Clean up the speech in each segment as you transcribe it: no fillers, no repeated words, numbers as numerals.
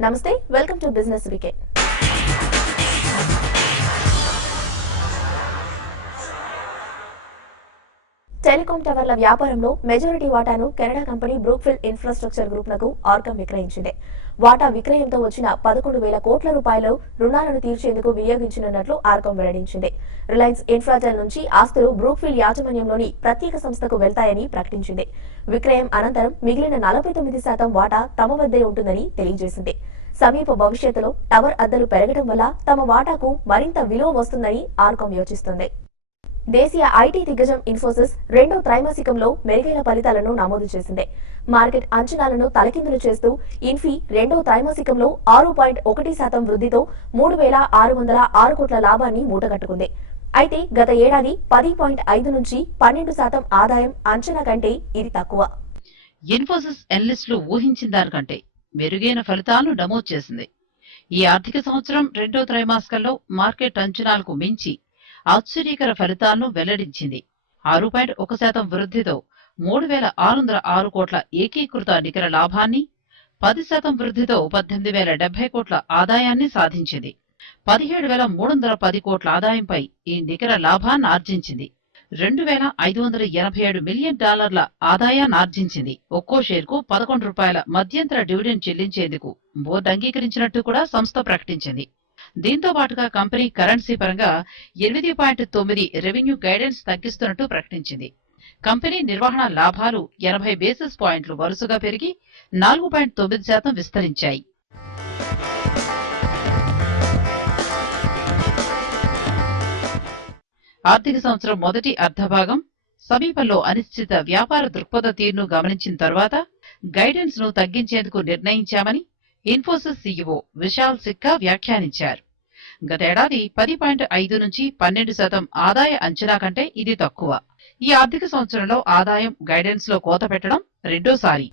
నమస్తే, welcome to business weekend. Telecom టవర్ల వ్యాపారంలో మెజారిటీ వాటాను Canada company Brookfield infrastructure group నకు ఆర్కామ్ విక్రయించింది. వాటా విక్రయంతో వచ్చిన 11,000 కోట్ల రూపాయలు రుణాలను తీర్చేందుకు వినియోగించనున్నట్లు ఆర్కామ్ వెల్లడించింది. రిలయన్స్ ఇన్ఫ్రాటెల్ నుంచి ఆస్తులు బ్రూక్ఫీల్డ్ యాజమాన్యంలోని ప్రత్యేక సంస్థకు వెళ్తాయని ప్రకటించింది. విక్రయం అనంతరం మిగిలిన 49% వాటా తమ వద్దే ఉంటుందని తెలియజేసింది. సమీప భవిష్యత్తులో టవర్ అద్దెలు పెరగడం వల్ల తమ వాటాకు మరింత విలువ వస్తుందని ఆర్కామ్ యోచిస్తుంది. దేశీయ ఐటీ దిగ్గజం ఇన్ఫోసిస్ రెండో త్రైమాసికంలో మెరుగైన ఫలితాలను నమోదు చేసింది. మార్కెట్ అంచనాలను తలకిందులు చేస్తూ ఇన్ఫీ రెండో త్రైమాసికంలో 6.1% వృద్ధితో 3,606 కోట్ల లాభాన్ని మూటగట్టుకుంది. అయితే గత ఏడాది 10.5 నుంచి 12% ఆదాయం అంచనా కంటే ఇది తక్కువ. ఇన్ఫోసిస్ ఎనలిస్టులు ఊహించిన దానికంటే మెరుగైన ఫలితాలను నమోదు చేసింది. ఈ ఆర్థిక సంవత్సరం రెండో త్రైమాసికంలో మార్కెట్ అంచనాలకు మించి ఆశ్చర్యకర ఫలితాలను వెల్లడించింది. 6.1% వృద్ధితో 3,606 కోట్ల ఏకీకృత నికర లాభాన్ని, 10% వృద్ధితో 18,070 కోట్ల ఆదాయాన్ని సాధించింది. 17,310 కోట్ల ఆదాయంపై ఈ నికర లాభాన్ని ఆర్జించింది. $2,587 మిలియన్ ఆదాయాన్ని ఆర్జించింది. ఒక్కో షేర్కు 11 రూపాయల మధ్యంతర డివిడెండ్ చెల్లించేందుకు బోర్డు అంగీకరించినట్టు కూడా సంస్థ ప్రకటించింది. దీంతో పాటుగా కంపెనీ కరెన్సీ పరంగా 8.9 రెవెన్యూ గైడెన్స్ తగ్గిస్తున్నట్టు ప్రకటించింది. కంపెనీ నిర్వహణ లాభాలు 80 బేసిస్ పాయింట్లు వరుసగా పెరిగి 4.9% విస్తరించాయి. ఆర్థిక సంవత్సరం మొదటి అర్ధభాగం సమీపంలో అనిశ్చిత వ్యాపార దృక్పథ తీరును గమనించిన తర్వాత గైడెన్స్ ను తగ్గించేందుకు నిర్ణయించామని ఇన్ఫోసిస్ సీఈఓ విశాల్ సిక్కా వ్యాఖ్యానించారు. గతేడాది 10.5 నుంచి 12% ఆదాయ అంచనా కంటే ఇది తక్కువ. ఈ ఆర్థిక సంవత్సరంలో ఆదాయం గైడెన్స్ లో కోత పెట్టడం రెండోసారి.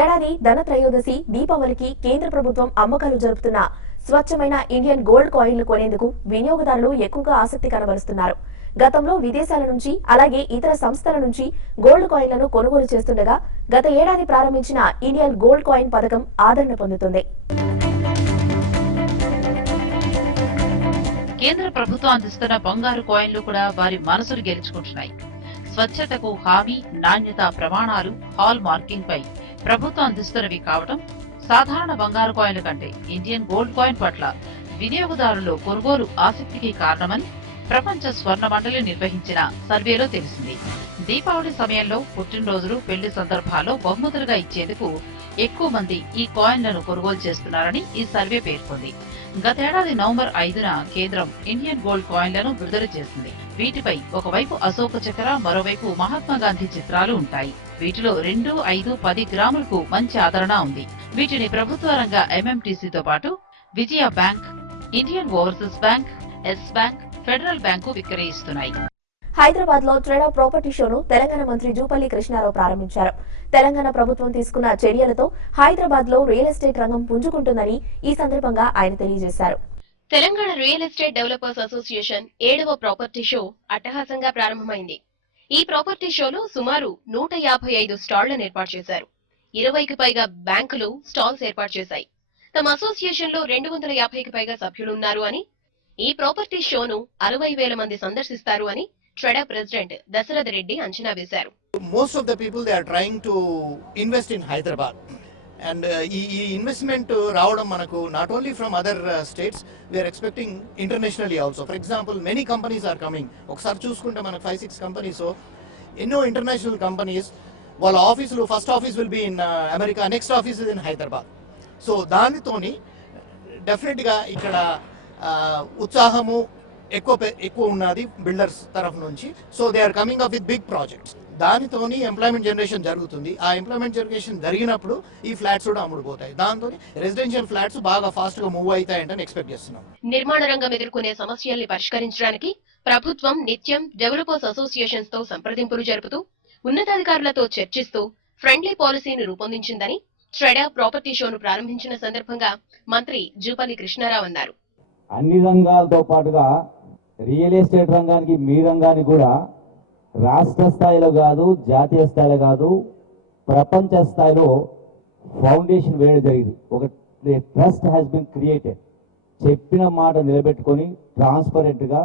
ఏడాది ధనత్రయోదశి దీపావళికి కేంద్ర ప్రభుత్వం అమ్మకాలు జరుపుతున్న స్వచ్ఛమైన ఇండియన్ గోల్డ్ కాయిన్లు కొనేందుకు వినియోగదారులు ఎక్కువగా ఆసక్తి కనబరుస్తున్నారు. గతంలో విదేశాల నుంచి అలాగే ఇతర సంస్థల నుంచి గోల్డ్ కాయిన్లను కొనుగోలు చేస్తుండగా గత ఏడాది ప్రారంభించిన ఇండియన్ గోల్డ్ కాయిన్ పథకం ఆదరణ పొందుతుంది. కేంద్ర ప్రభుత్వం అందిస్తున్న బంగారు కాయిన్లు కూడా వారి మనసును గెలుచుకుంటున్నాయి. స్వచ్ఛతకు హామీ, నాణ్యత ప్రమాణాలు, హాల్ మార్కింగ్ పై ప్రభుత్వం అందిస్తున్నవి కావటం సాధారణ బంగారు కాయిన్ల కంటే ఇండియన్ గోల్డ్ కాయిన్ పట్ల వినియోగదారుల్లో కొనుగోలు ఆసక్తికి కారణమని ప్రపంచ స్వర్ణ మండలి నిర్వహించిన సర్వేలో తెలిసింది. దీపావళి సమయంలో పుట్టినరోజులు, పెళ్లి సందర్భాల్లో బహుమతులుగా ఇచ్చేందుకు ఎక్కువ మంది ఈ కాయిన్లను కొనుగోలు చేస్తున్నారని ఈ సర్వే పేర్కొంది. గతేడాది నవంబర్ 5న కేంద్రం ఇండియన్ గోల్డ్ కాయిన్లను విడుదల చేసింది. వీటిపై ఒకవైపు అశోక చక్ర, మరోవైపు మహాత్మా గాంధీ చిత్రాలు ఉంటాయి. వీటిలో 2, 5, 10 గ్రాములకు మంచి ఆదరణ ఉంది. వీటిని ప్రభుత్వ రంగ ఎంఎంటీసీతో పాటు Vijaya bank, Indian overseas bank, Yes bank, federal bank విక్రయిస్తున్నాయి. హైదరాబాద్ లో ట్రేడా ప్రాపర్టీ షోను తెలంగాణ మంత్రి జూపల్లి కృష్ణారావు ప్రారంభించారు. తెలంగాణ ప్రభుత్వం తీసుకున్న చర్యలతో హైదరాబాద్ లో రియల్ ఎస్టేట్ రంగం పుంజుకుంటుందని ఈ సందర్భంగా ఆయన తెలియజేశారు. Telangana real estate developers association 7వ ప్రాపర్టీ షో అట్టహాసంగా ప్రారంభమైంది. ఈ ప్రాపర్టీ షోలో సుమారు 155 స్టాళ్లను ఏర్పాటు చేశారు. 20కి పైగా బ్యాంకులు స్టాల్స్ ఏర్పాటు చేశాయి. తమ అసోసియేషన్ లో 250కి పైగా సభ్యులున్నారు అని, ఈ ప్రాపర్టీ షోను 60,000 మంది సందర్శిస్తారు అని ట్రేడా ప్రెసిడెంట్ దశరథ్ రెడ్డి అంచనా వేశారు. Most of the people they are trying to invest in Hyderabad and ఈ ఇన్వెస్ట్మెంట్ రావడం మనకు not only from other states, we're expecting internationally also. For example many companies are coming. ఒకసారి చూసుకుంటే మనకు 5-6 కంపెనీస్, ఎన్నో ఇంటర్నేషనల్ కంపెనీస్ వాళ్ళ ఆఫీసులు, first office will be in America, next office in Hyderabad. So దానితోని డెఫినెట్గా ఇక్కడ ఉత్సాహము ఎక్కువ ఉన్నది బిల్డర్స్ తరఫు నుంచి. So they are coming up with big projects. దానితోని ఎంప్లాయ్మెంట్ జనరేషన్ జరుగుతుంది. ఆ ఎంప్లాయ్మెంట్ జనరేషన్ జరిగినప్పుడు ఈ ఫ్లాట్స్ కూడా అమ్ముడుపోతాయి. దాంతో రెసిడెన్షియల్ ఫ్లాట్స్ బాగా ఫాస్ట్ గా మూవ్ అవుతాయంటే ఎక్స్పెక్ట్ చేస్తున్నాం. నిర్మాణ రంగం ఎదుర్కొనే సమస్యల్ని పరిష్కరించడానికి ప్రభుత్వం నిత్యం డెవలపర్స్ అసోసియేషన్స్ తో సంప్రదింపులు జరుపుతూ ఉన్నతాధికారులతో చర్చిస్తూ ఫ్రెండ్లీ పాలసీని రూపొందించిందని ట్రేడా ప్రాపర్టీ షోను ప్రారంభించిన సందర్భంగా మంత్రి జూపల్లి కృష్ణారావు అన్నారు. అన్ని రంగాలతో పాటుగా రియల్ ఎస్టేట్ రంగానికి, మీ రంగానికి కూడా రాష్ట్ర స్థాయిలో కాదు, జాతీయ స్థాయిలో కాదు, ప్రపంచ స్థాయిలో ఫౌండేషన్ వేయడం జరిగింది. ఒక the trust has been created. చెప్పిన మాట నిలబెట్టుకొని ట్రాన్స్పరెంట్గా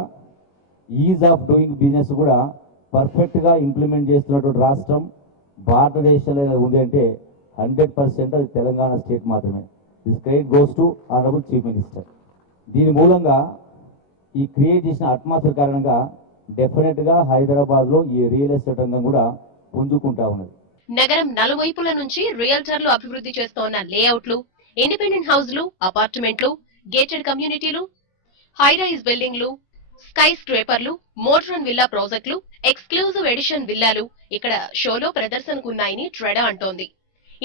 ఈజ్ ఆఫ్ డూయింగ్ బిజినెస్ కూడా పర్ఫెక్ట్గా ఇంప్లిమెంట్ చేస్తున్నటువంటి రాష్ట్రం భారతదేశంలో ఉంది అంటే 100% అది తెలంగాణ స్టేట్ మాత్రమే. This credit goes to honourable chief minister. దీని మూలంగా ఈ క్రియేట్ చేసిన అట్మాస్ఫియర్ కారణంగా డెఫినెట్గా హైదరాబాద్లో ఈ రియల్ ఎస్టేట్ రంగం కూడా పుంజుకుంటా ఉన్నది. నగరం నలువైపుల నుంచి రియల్టర్లు అభివృద్ధి చేస్తోన్న లేఅవుట్లు, ఇండిపెండెంట్ హౌస్లు, అపార్ట్మెంట్లు, గేటెడ్ కమ్యూనిటీలు, హైరైజ్ బిల్డింగ్లు, స్కై స్క్రేపర్లు, మోడ్రన్ విల్లా ప్రాజెక్టులు, ఎక్స్క్లూజివ్ ఎడిషన్ విల్లాలు ఇక్కడ షోలో ప్రదర్శనకున్నాయని ట్రెడా అంటోంది.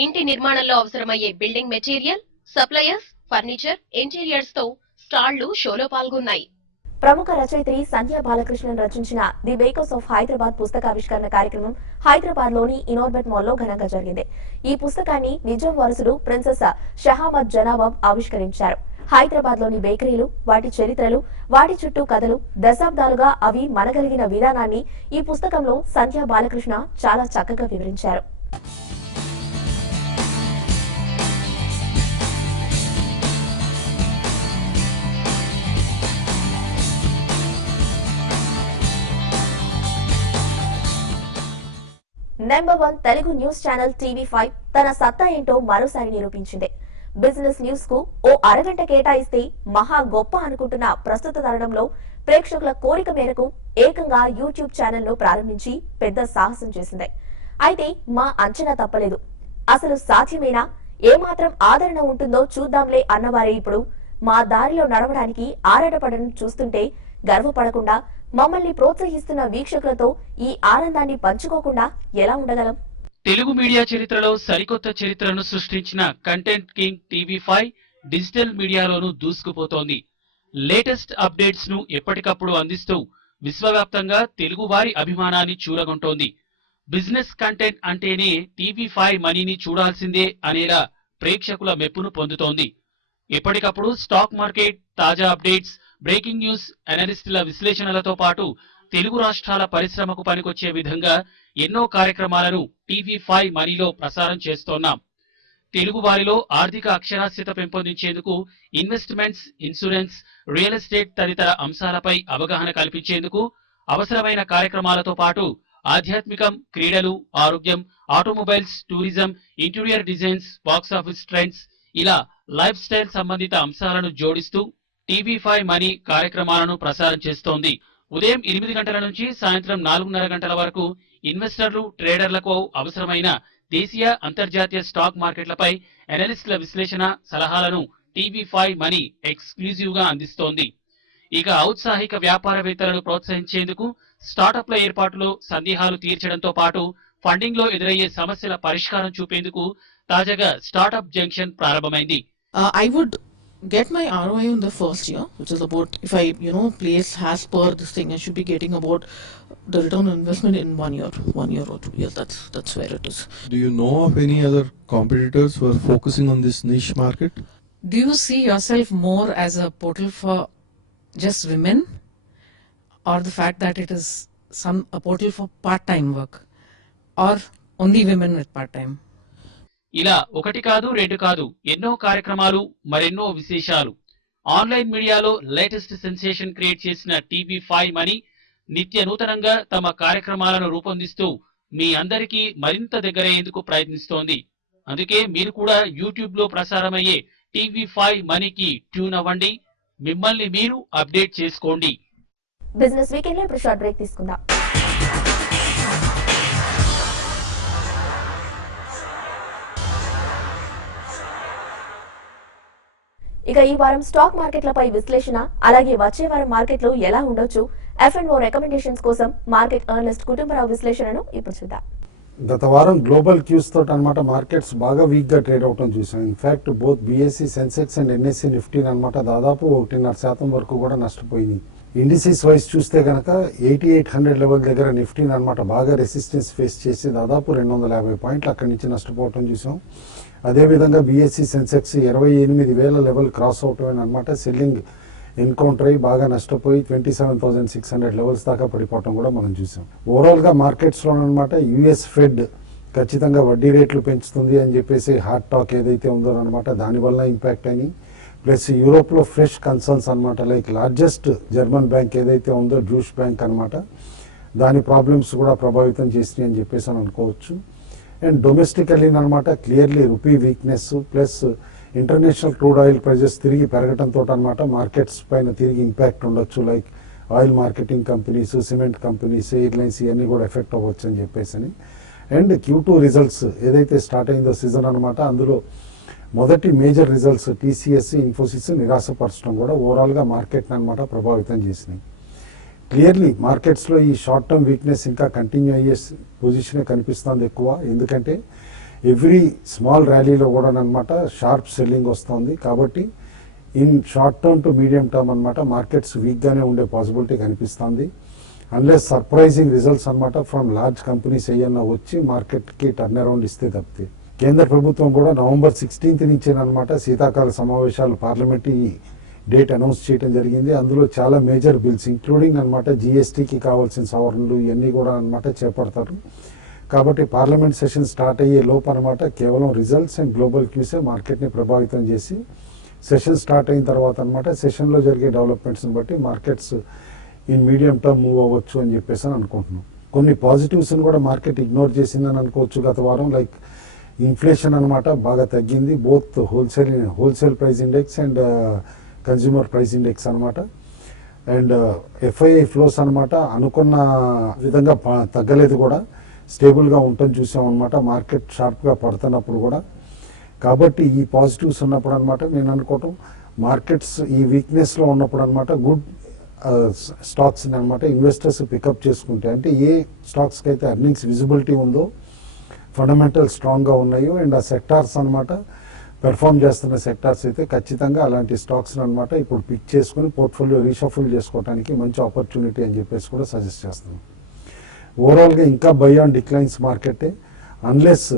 ఇంటి నిర్మాణంలో అవసరమయ్యే building material, suppliers, furniture, interiors తో స్టాళ్లు షోలో పాల్గొన్నాయి. ప్రముఖ రచయిత్రి సంధ్యా బాలకృష్ణన్ రచించిన ది బేకర్స్ ఆఫ్ హైదరాబాద్ పుస్తకావిష్కరణ కార్యక్రమం హైదరాబాద్ లోని ఇనార్బెట్ మాల్లో ఘనంగా జరిగింది. ఈ పుస్తకాన్ని నిజాం వారసుడు ప్రిన్సెస్ షహామద్ జనాబ్ ఆవిష్కరించారు. హైదరాబాద్ లోని బేకరీలు, వాటి చరిత్రలు, వాటి చుట్టూ కథలు, దశాబ్దాలుగా అవి మనగలిగిన విధానాన్ని ఈ పుస్తకంలో సంధ్యా బాలకృష్ణ చాలా చక్కగా వివరించారు. Number 1 Telugu news channel TV5 తన సత్తా ఏంటో మరోసారి నిరూపించింది. బిజినెస్ న్యూస్ కు ఓ అరగంట కేటాయిస్తే మహా గొప్ప అనుకుంటున్న ప్రస్తుత తరుణంలో ప్రేక్షకుల కోరిక మేరకు ఏకంగా యూట్యూబ్ ఛానల్ ను ప్రారంభించి పెద్ద సాహసం చేసింది. అయితే మా అంచనా తప్పలేదు. అసలు సాధ్యమేనా, ఏమాత్రం ఆదరణ ఉంటుందో చూద్దాంలే అన్నవారే ఇప్పుడు మా దారిలో నడవడానికి ఆరాటపడడం చూస్తుంటే గర్వపడకుండా మమ్మల్ని ప్రోత్సహిస్తున్న వీక్షకులతో ఈ ఆనందాన్ని పంచుకోకుండా ఎలా ఉండగలం? తెలుగు మీడియా చరిత్రలో సరికొత్త చరిత్రను సృష్టించిన కంటెంట్ కింగ్ TV5 డిజిటల్ మీడియాలోనూ దూసుకుపోతోంది. లేటెస్ట్ అప్డేట్స్ ను ఎప్పటికప్పుడు అందిస్తూ విశ్వవ్యాప్తంగా తెలుగు వారి అభిమానాన్ని చూరగొంటోంది. బిజినెస్ కంటెంట్ అంటేనే TV5 మనీని చూడాల్సిందే అనేలా ప్రేక్షకుల మెప్పును పొందుతోంది. ఎప్పటికప్పుడు స్టాక్ మార్కెట్, తాజా అప్డేట్స్, బ్రేకింగ్ న్యూస్, అనలిస్టుల విశ్లేషణలతో పాటు తెలుగు రాష్ట్రాల పరిశ్రమకు పనికొచ్చే విధంగా ఎన్నో కార్యక్రమాలను TV5 మనీలో ప్రసారం చేస్తోన్నాం. తెలుగు వారిలో ఆర్థిక అక్షరాస్యత పెంపొందించేందుకు ఇన్వెస్ట్మెంట్స్, ఇన్సూరెన్స్, రియల్ ఎస్టేట్ తదితర అంశాలపై అవగాహన కల్పించేందుకు అవసరమైన కార్యక్రమాలతో పాటు ఆధ్యాత్మికం, క్రీడలు, ఆరోగ్యం, automobiles, tourism, interior designs, box office trends ఇలా లైఫ్ స్టైల్ సంబంధిత అంశాలను జోడిస్తూ TV5 మనీ కార్యక్రమాలను ప్రసారం చేస్తోంది. ఉదయం 8 గంటల నుంచి సాయంత్రం 4:30 గంటల వరకు ఇన్వెస్టర్లు, ట్రేడర్లకు అవసరమైన దేశీయ, అంతర్జాతీయ స్టాక్ మార్కెట్లపై అనలిస్టుల విశ్లేషణ, సలహాలను TV5 మనీ ఎక్స్క్లూజివ్ గా అందిస్తోంది. ఇక ఔత్సాహిక వ్యాపారవేత్తలను ప్రోత్సహించేందుకు స్టార్టప్ల ఏర్పాటులో సందేహాలు తీర్చడంతో పాటు ఫండింగ్ లో ఎదురయ్యే సమస్యల పరిష్కారం చూపేందుకు తాజాగా స్టార్టప్ జంక్షన్ ప్రారంభమైంది. I would get my ROI in the first year, which is about, if I place as per this thing, I should be getting about the return on investment in 1 year or 2 years. That's where it is. Do you know of any other competitors who are focusing on this niche market? Do you see yourself more as a portal for just women, or the fact that it is a portal for part-time work, or only women with part-time? ఇలా ఒకటి కాదు, రెండు కాదు, ఎన్నో కార్యక్రమాలు, మరెన్నో విశేషాలు. Online మీడియాలో లేటెస్ట్ సెన్సేషన్ క్రియేట్ చేసిన TV5 మనీ నిత్య నూతనంగా తమ కార్యక్రమాలను రూపొందిస్తూ మీ అందరికీ మరింత దగ్గరయ్యేందుకు ప్రయత్నిస్తోంది. అందుకే మీరు కూడా యూట్యూబ్ లో ప్రసారమయ్యే TV5 మనీకి ట్యూన్ అవ్వండి, మిమ్మల్ని మీరు అప్డేట్ చేసుకోండి. బిజినెస్ వీకెండ్ లో ఇప్పుడు షార్ట్ బ్రేక్ తీసుకుందాం. ఇక ఈ వారం స్టాక్ మార్కెట్లపై విశ్లేషణ, అలాగే వచ్చే వారం మార్కెట్లు ఎలా ఉండొచ్చు, F&O రికమెండేషన్స్ కోసం మార్కెట్ అనలిస్ట్ కుటుంబరావు విశ్లేషణను ఇప్పుడు చూద్దాం. గత వారం గ్లోబల్ క్యూస్ తోటి అనమాట మార్కెట్స్ బాగా వీక్ గా ట్రేడ్ అవటం చూసాం. In fact both BSE, Sensex and NSE Nifty అనమాట దాదాపు 1.5% వరకు కూడా నష్టపోయింది. ఇండిసీస్ వైజ్ చూస్తే కనుక 8800 లెవెల్ దగ్గర నిఫ్టీ అనమాట బాగా రెసిస్టెన్స్ ఫేస్ చేసి దాదాపు 250 పాయింట్లు అక్కడి నుంచి నష్టపోవటం చూసాం. అదేవిధంగా BSE, సెన్సెక్స్ 28,000 లెవెల్ క్రాస్ అవటం అనమాట సెల్లింగ్ ఎన్కౌంటర్ అయ్యి బాగా నష్టపోయి 27,600 లెవెల్స్ దాకా పడిపోవటం కూడా మనం చూసాం. ఓవరాల్ గా మార్కెట్స్ లో అనమాట US ఫెడ్ ఖచ్చితంగా వడ్డీ రేట్లు పెంచుతుంది అని చెప్పేసి హాట్ టాక్ ఏదైతే ఉందో అనమాట దానివల్ల ఇంపాక్ట్ అని, ప్లస్ యూరోప్లో ఫ్రెష్ కన్సర్న్స్ అనమాట, లైక్ లార్జెస్ట్ జర్మన్ బ్యాంక్ ఏదైతే ఉందో డ్యూష్ బ్యాంక్ అనమాట, దాని ప్రాబ్లమ్స్ కూడా ప్రభావితం చేసినాయి అని చెప్పేసి అని అనుకోవచ్చు. అండ్ డొమెస్టికల్లీ అనమాట clearly rupee weakness plus international crude oil prices తిరిగి పెరగడంతో అనమాట మార్కెట్స్ పైన తిరిగి ఇంపాక్ట్ ఉండొచ్చు, like oil marketing companies, cement companies, airlines ఇవన్నీ కూడా ఎఫెక్ట్ అవ్వచ్చు అని చెప్పేసి. అండ్ Q2 రిజల్ట్స్ ఏదైతే స్టార్ట్ అయిందో సీజన్ అనమాట, అందులో మొదటి మేజర్ రిజల్ట్స్ TCS, ఇన్ఫోసిస్ నిరాశపరచడం కూడా ఓవరాల్గా మార్కెట్ని అనమాట ప్రభావితం చేసినాయి. క్లియర్లీ మార్కెట్స్లో ఈ షార్ట్ టర్మ్ వీక్నెస్ ఇంకా కంటిన్యూ అయ్యే పొజిషనే కనిపిస్తుంది ఎక్కువ, ఎందుకంటే ఎవ్రీ స్మాల్ ర్యాలీలో కూడా అనమాట షార్ప్ సెల్లింగ్ వస్తుంది. కాబట్టి in short term two medium term అనమాట మార్కెట్స్ వీక్గానే ఉండే పాసిబిలిటీ కనిపిస్తుంది, అన్లెస్ సర్ప్రైజింగ్ రిజల్ట్స్ అనమాట ఫ్రమ్ లార్జ్ కంపెనీస్ ఏమన్నా వచ్చి మార్కెట్కి టర్న్ అరౌండ్ ఇస్తే తప్పితే. కేంద్ర ప్రభుత్వం కూడా November 16th నుంచేనమాట శీతాకాల సమావేశాలు పార్లమెంట్ డేట్ అనౌన్స్ చేయడం జరిగింది. అందులో చాలా మేజర్ బిల్స్ ఇంక్లూడింగ్ అనమాట GSTకి కావాల్సిన సవరణలు ఇవన్నీ కూడా అనమాట చేపడతారు. కాబట్టి పార్లమెంట్ సెషన్ స్టార్ట్ అయ్యే లోపు అనమాట కేవలం రిజల్ట్స్ అండ్ గ్లోబల్ క్యూసే మార్కెట్ని ప్రభావితం చేసి సెషన్ స్టార్ట్ అయిన తర్వాత అనమాట సెషన్లో జరిగే డెవలప్మెంట్స్ని బట్టి markets in medium term move అవ్వచ్చు అని చెప్పేసి అని అనుకుంటున్నాం. కొన్ని పాజిటివ్స్ని కూడా మార్కెట్ ఇగ్నోర్ అనుకోవచ్చు గత వారం, లైక్ ఇన్ఫ్లేషన్ అనమాట బాగా తగ్గింది, both wholesale price index and consumer price index అనమాట. అండ్ FII ఫ్లోస్ అనమాట అనుకున్న విధంగా తగ్గలేదు కూడా, స్టేబుల్గా ఉంటుంది చూసామన్నమాట మార్కెట్ షార్ప్గా పడుతున్నప్పుడు కూడా. కాబట్టి ఈ పాజిటివ్స్ ఉన్నప్పుడు అనమాట నేను అనుకోవటం మార్కెట్స్ ఈ వీక్నెస్లో ఉన్నప్పుడు అనమాట గుడ్ స్టాక్స్ని అనమాట ఇన్వెస్టర్స్ పికప్ చేసుకుంటే, అంటే ఏ స్టాక్స్కి అయితే ఎర్నింగ్స్ విజిబిలిటీ ఉందో, ఫండమెంటల్ స్ట్రాంగ్గా ఉన్నాయో అండ్ ఆ సెక్టార్స్ అనమాట పెర్ఫామ్ చేస్తున్న సెక్టార్స్ అయితే ఖచ్చితంగా అలాంటి స్టాక్స్ని అనమాట ఇప్పుడు పిక్ చేసుకుని పోర్ట్ఫోలియో రీషఫుల్ చేసుకోవడానికి మంచి ఆపర్చునిటీ అని చెప్పేసి కూడా సజెస్ట్ చేస్తున్నాం. ఓవరాల్గా ఇంకా బై ఆన్ డిక్లైన్స్ మార్కెటే, unless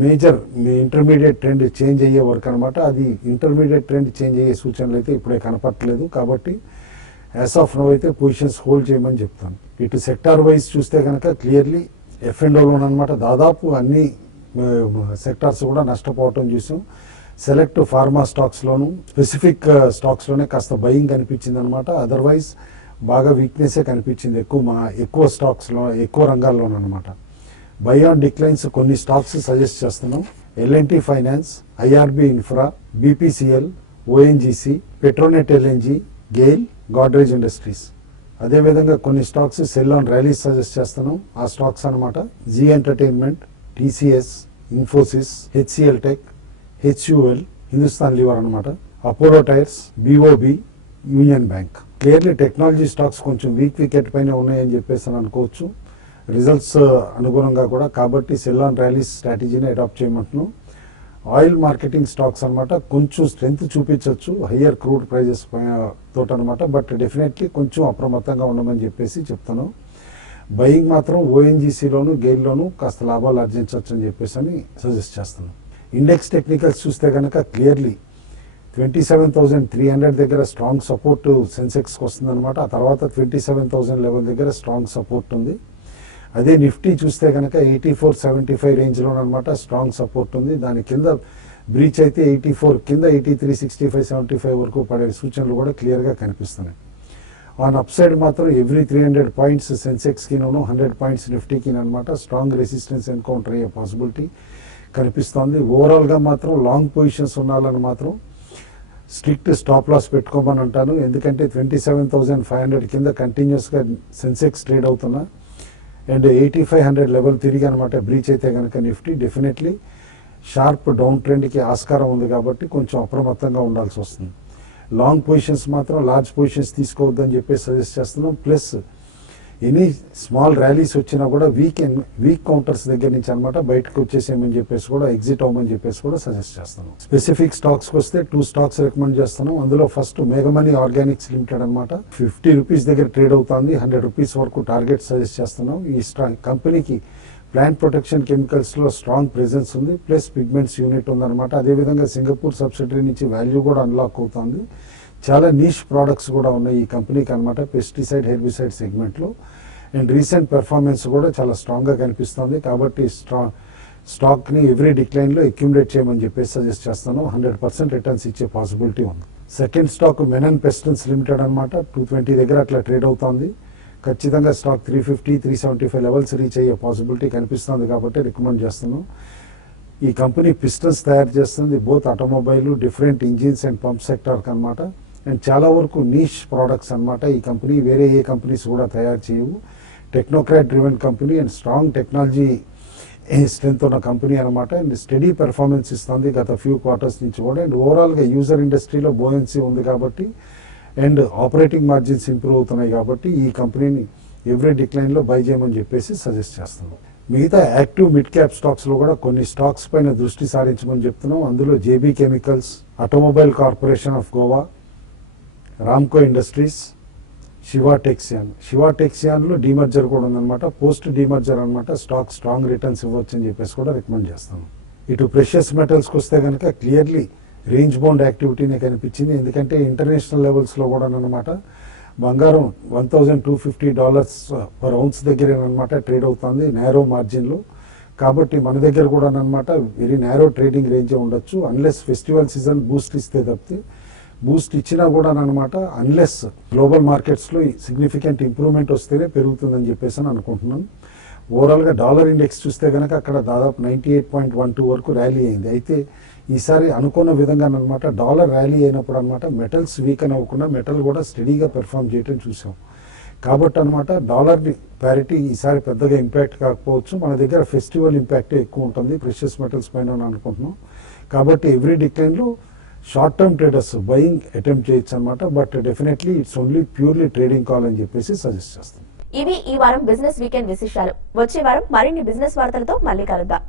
major intermediate trend change అయ్యే వరకు అనమాట. అది ఇంటర్మీడియట్ ట్రెండ్ చేంజ్ అయ్యే సూచనలు అయితే ఇప్పుడే కనపట్టలేదు. కాబట్టి యాజ్ ఆఫ్ నో అయితే పొజిషన్స్ హోల్డ్ చేయమని చెప్తాను. ఇటు సెక్టార్ వైజ్ చూస్తే కనుక క్లియర్లీ F&Oలోనూ అనమాట దాదాపు అన్ని సెక్టార్స్ కూడా నష్టపోవటం చూసాం. సెలెక్ట్ ఫార్మా స్టాక్స్లోను స్పెసిఫిక్ స్టాక్స్లోనే కాస్త బయింగ్ కనిపించింది అనమాట. అదర్వైజ్ బాగా వీక్నెస్సే కనిపించింది ఎక్కువ స్టాక్స్లో, ఎక్కువ రంగాల్లోనూ అనమాట. బై ఆన్ డిక్లైన్స్ కొన్ని స్టాక్స్ సజెస్ట్ చేస్తున్నాం. L&T finance, IRB infra, BPCL, ONGC, Petronet LNG, GAIL, Godrej industries. అదేవిధంగా కొన్ని stocks sell on rallies suggest చేస్తున్నాం. ఆ స్టాక్స్ అనమాట Zee entertainment, TCS, Infosys, HCL tech, HUL, Hindustan lever అనమాట, Apollo tyres, BOB, union bank. Clearly technology stocks కొంచెం weak wicket పైన ఉన్నాయని చెప్పేసి అని అనుకోవచ్చు రిజల్ట్స్ అనుగుణంగా కూడా. కాబట్టి సెల్ ఆన్ ర్యాలీస్ స్ట్రాటజీని అడాప్ట్ చేయమంటున్నాం. ఆయిల్ మార్కెటింగ్ స్టాక్స్ అనమాట కొంచెం స్ట్రెంగ్త్ చూపించవచ్చు హయ్యర్ క్రూడ్ ప్రైజెస్ తోట అనమాట. బట్ డెఫినెట్లీ కొంచెం అప్రమత్తంగా ఉండమని చెప్పేసి చెప్తాను. బయింగ్ మాత్రం ONGCలోను గెయిల్లోను కాస్త లాభాలు ఆర్జించవచ్చు అని చెప్పేసి అని సజెస్ట్ చేస్తున్నాను. ఇండెక్స్ టెక్నికల్స్ చూస్తే కనుక క్లియర్లీ 27,300 దగ్గర స్ట్రాంగ్ సపోర్ట్ సెన్సెక్స్కి వస్తుందన్నమాట. ఆ తర్వాత 27,000 లెవెల్ దగ్గర స్ట్రాంగ్ సపోర్ట్ ఉంది. అదే నిఫ్టీ చూస్తే కనుక 8475 రేంజ్లో అనమాట స్ట్రాంగ్ సపోర్ట్ ఉంది. దాని కింద బ్రీచ్ అయితే 84 కింద 83, 65, 75 వరకు పడే సూచనలు కూడా క్లియర్గా కనిపిస్తున్నాయి. ఆన్ అప్ సైడ్ మాత్రం ఎవ్రీ 300 పాయింట్స్ సెన్సెక్స్కి 100 పాయింట్స్ నిఫ్టీకి అనమాట స్ట్రాంగ్ రెసిస్టెన్స్ ఎన్కౌంటర్ అయ్యే పాసిబిలిటీ కనిపిస్తోంది. ఓవరాల్గా మాత్రం లాంగ్ పొజిషన్స్ ఉన్నాలని మాత్రం స్ట్రిక్ట్ స్టాప్ లాస్ పెట్టుకోమని అంటాను. ఎందుకంటే 27,500 కింద కంటిన్యూస్గా సెన్సెక్స్ ట్రేడ్ అవుతున్నా అండ్ 8500 లెవెల్ తిరిగి అనమాట బ్రీచ్ అయితే కనుక నిఫ్టీ డెఫినెట్లీ షార్ప్ డౌన్ ట్రెండ్కి ఆస్కారం ఉంది. కాబట్టి కొంచెం అప్రమత్తంగా ఉండాల్సి వస్తుంది. లాంగ్ పొజిషన్స్ మాత్రం లార్జ్ పొజిషన్స్ తీసుకోవద్దని చెప్పేసి సజెస్ట్ చేస్తున్నాం. ప్లస్ ఎనీ స్మాల్ ర్యాలీస్ వచ్చినా కూడా వీక్ కౌంటర్స్ దగ్గర నుంచి అనమాట బయటకు వచ్చేసేయమని చెప్పేసి కూడా ఎగ్జిట్ అవ్వమని చెప్పేసి కూడా సజెస్ట్ చేస్తున్నాం. స్పెసిఫిక్ స్టాక్స్కి వస్తే 2 స్టాక్స్ రికమెండ్ చేస్తున్నాం. అందులో ఫస్ట్ మేఘమణి ఆర్గానిక్స్ లిమిటెడ్ అనమాట 50 రూపీస్ దగ్గర ట్రేడ్ అవుతుంది. 100 రూపీస్ వరకు టార్గెట్ సజెస్ట్ చేస్తున్నాం. ఈ కంపెనీకి ప్లాంట్ ప్రొటెక్షన్ కెమికల్స్లో స్ట్రాంగ్ ప్రెజెన్స్ ఉంది. ప్లస్ పిగ్మెంట్స్ యూనిట్ ఉందన్నమాట. అదేవిధంగా సింగపూర్ సబ్సిడరీ నుంచి వాల్యూ కూడా అన్లాక్ అవుతుంది. చాలా నీష్ ప్రోడక్ట్స్ కూడా ఉన్నాయి ఈ కంపెనీకి అనమాట పెస్టిసైడ్ హెర్బిసైడ్ సెగ్మెంట్లో. అండ్ రీసెంట్ పెర్ఫార్మెన్స్ కూడా చాలా స్ట్రాంగ్గా కనిపిస్తుంది. కాబట్టి స్టాక్ని ఎవ్రీ డిక్లైన్లో అక్యుములేట్ చేయమని చెప్పేసి సజెస్ట్ చేస్తాను. 100% రిటర్న్స్ ఇచ్చే పాసిబిలిటీ ఉంది. Second stock Menon pistons limited అనమాట. 220 దగ్గర అట్లా ట్రేడ్ అవుతుంది. ఖచ్చితంగా స్టాక్ 350, 375 లెవెల్స్ రీచ్ అయ్యే పాసిబిలిటీ కనిపిస్తుంది కాబట్టి రికమెండ్ చేస్తున్నాను. ఈ కంపెనీ పిస్టన్స్ తయారు చేస్తుంది, both automobile, different engines and pump సెక్టార్కి అనమాట. అండ్ చాలా వరకు నీష్ ప్రోడక్ట్స్ అనమాట. ఈ కంపెనీ వేరే ఏ కంపెనీస్ కూడా తయారు చేయవు. Technocrat driven company and strong technology strength ఉన్న కంపెనీ అనమాట. అండ్ స్టడీ పెర్ఫార్మెన్స్ ఇస్తుంది గత ఫ్యూ క్వార్టర్స్ నుంచి కూడా. అండ్ ఓవరాల్గా యూజర్ ఇండస్ట్రీలో బోయన్సీ ఉంది కాబట్టి అండ్ ఆపరేటింగ్ మార్జిన్స్ ఇంప్రూవ్ అవుతున్నాయి కాబట్టి ఈ కంపెనీని ఎవ్రీ డిక్లైన్లో బై చేయమని చెప్పేసి సజెస్ట్ చేస్తున్నాం. మిగతా యాక్టివ్ మిడ్ క్యాప్ స్టాక్స్లో కూడా కొన్ని స్టాక్స్ పైన దృష్టి సారించమని చెప్తున్నాం. అందులో JB chemicals, automobile corporation of Goa, Ramco industries, Shiva టెక్సియాన్లో డీమర్జర్ కూడా ఉందన్నమాట. పోస్ట్ డీమర్జర్ అనమాట. స్టాక్ స్ట్రాంగ్ రిటర్న్స్ ఇవ్వచ్చు అని చెప్పేసి కూడా రికమెండ్ చేస్తాను. ఇటు ప్రెషియస్ మెటల్స్కి వస్తే కనుక క్లియర్లీ రేంజ్ బౌండ్ యాక్టివిటీనే కనిపించింది. ఎందుకంటే ఇంటర్నేషనల్ లెవెల్స్లో కూడా అనమాట బంగారం $1,250 పర్ ఔన్స్ దగ్గరేనమాట ట్రేడ్ అవుతుంది నేరో మార్జిన్లో. కాబట్టి మన దగ్గర కూడా అనమాట వెరీ నేరో ట్రేడింగ్ రేంజే ఉండొచ్చు. అన్లెస్ ఫెస్టివల్ సీజన్ బూస్ట్ ఇస్తే తప్పితే, బూస్ట్ ఇచ్చినా కూడా అనమాట అన్లెస్ గ్లోబల్ మార్కెట్స్లో సిగ్నిఫికెంట్ ఇంప్రూవ్మెంట్ వస్తేనే పెరుగుతుందని చెప్పేసి అని అనుకుంటున్నాను. ఓవరాల్గా డాలర్ ఇండెక్స్ చూస్తే కనుక అక్కడ దాదాపు 98.12 వరకు ర్యాలీ అయింది. అయితే ఈసారి అనుకున్న విధంగా అనమాట డాలర్ ర్యాలీ అయినప్పుడు అనమాట మెటల్స్ వీకన్ అవ్వకుండా మెటల్ కూడా స్టడీగా పెర్ఫామ్ చేయటం చూసాం. కాబట్టి అనమాట డాలర్ని ప్యారిటీ ఈసారి పెద్దగా ఇంపాక్ట్ కాకపోవచ్చు. మన దగ్గర ఫెస్టివల్ ఇంపాక్టే ఎక్కువ ఉంటుంది ప్రెషియస్ మెటల్స్ పైన అనుకుంటున్నాం. కాబట్టి ఎవ్రీ డిక్లైన్లో short term traders buying attempt చేయొచ్చు అనమాట. But definitely it's only purely trading call అని చెప్పేసి సజెస్ట్ చేస్తాం. ఇవి ఈ వారం బిజినెస్ వీకెండ్ విశేషాలు. వచ్చే వారం మరిన్ని బిజినెస్ వార్తలతో మళ్ళీ కలుద్దాం.